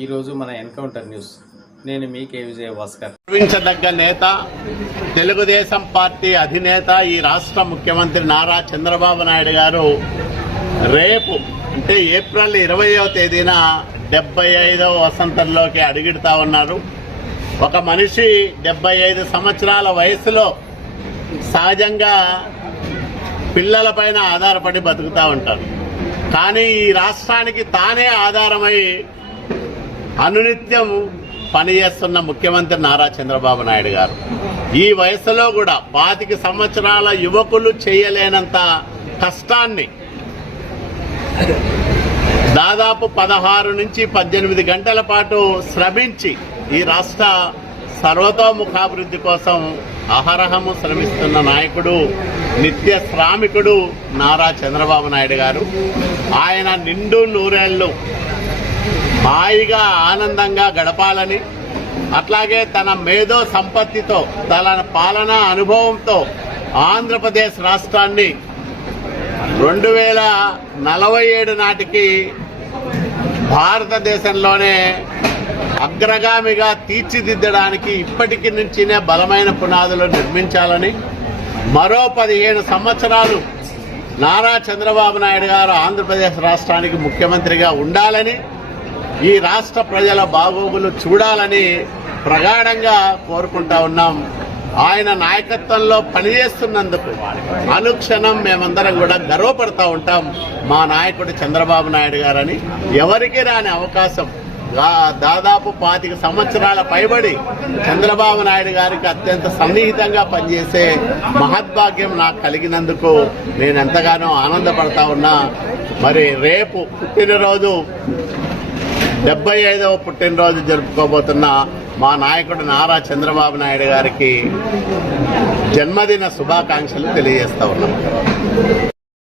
ఈరోజు మన encounter news. నేను మీ కే విజయ భాస్కర్. గర్వించదగ్గ నేత, తెలుగుదేశం పార్టీ అధినేత, ఈ రాష్ట్ర ముఖ్యమంత్రి నారా చంద్రబాబు నాయుడు గారు రేపు అంటే ఏప్రిల్ 20వ తేదీన 75వ వసంతంలోకి అడుగుడుతా ఉన్నారు. ఒక మనిషి 75 సంవత్సరాల వయసులో సహజంగా పిల్లలపైన ఆధారపడి బతుకుతూ ఉంటారు. కానీ ఈ రాష్ట్రానికి తానే ఆధారమై అనునిత్యం పనిచేస్తున్న ముఖ్యమంత్రి నారా చంద్రబాబు నాయుడు గారు ఈ వయసులో కూడా 25 సంవత్సరాల యువకులు చేయలేనంత కష్టాన్ని దాదాపు 16 నుంచి 18 గంటల పాటు శ్రమించి ఈ రాష్ట్ర సర్వతోముఖాభివృద్ధి కోసం అహరహము శ్రమిస్తున్న నాయకుడు, నిత్య శ్రామికుడు నారా చంద్రబాబు నాయుడు గారు. ఆయన నిండు నూరేళ్లు హాయిగా ఆనందంగా గడపాలని, అట్లాగే తన మేధో సంపత్తితో, తన పాలనా అనుభవంతో ఆంధ్రప్రదేశ్ రాష్ట్రాన్ని 2047 నాటికి భారతదేశంలోనే అగ్రగామిగా తీర్చిదిద్దడానికి ఇప్పటికి నుంచినే బలమైన పునాదులు నిర్మించాలని, మరో 15 సంవత్సరాలు నారా చంద్రబాబు నాయుడు గారు ఆంధ్రప్రదేశ్ రాష్ట్రానికి ముఖ్యమంత్రిగా ఉండాలని, ఈ రాష్ట్ర ప్రజల బాగోగులు చూడాలని ప్రగాఢంగా కోరుకుంటా ఉన్నాం. ఆయన నాయకత్వంలో పనిచేస్తున్నందుకు అనుక్షణం మేమందరం కూడా గర్వపడతా ఉంటాం. మా నాయకుడు చంద్రబాబు నాయుడు గారని ఎవరికి రాని అవకాశం, దాదాపు 25 సంవత్సరాల పైబడి చంద్రబాబు నాయుడు గారికి అత్యంత సన్నిహితంగా పనిచేసే మహద్భాగ్యం నాకు కలిగినందుకు నేను ఎంతగానో ఆనందపడతా ఉన్నా. మరి రేపు పుట్టినరోజు 75వ పుట్టినరోజు జరుపుకోబోతున్న మా నాయకుడు నారా చంద్రబాబు నాయుడు గారికి జన్మదిన శుభాకాంక్షలు తెలియజేస్తా ఉన్నాం.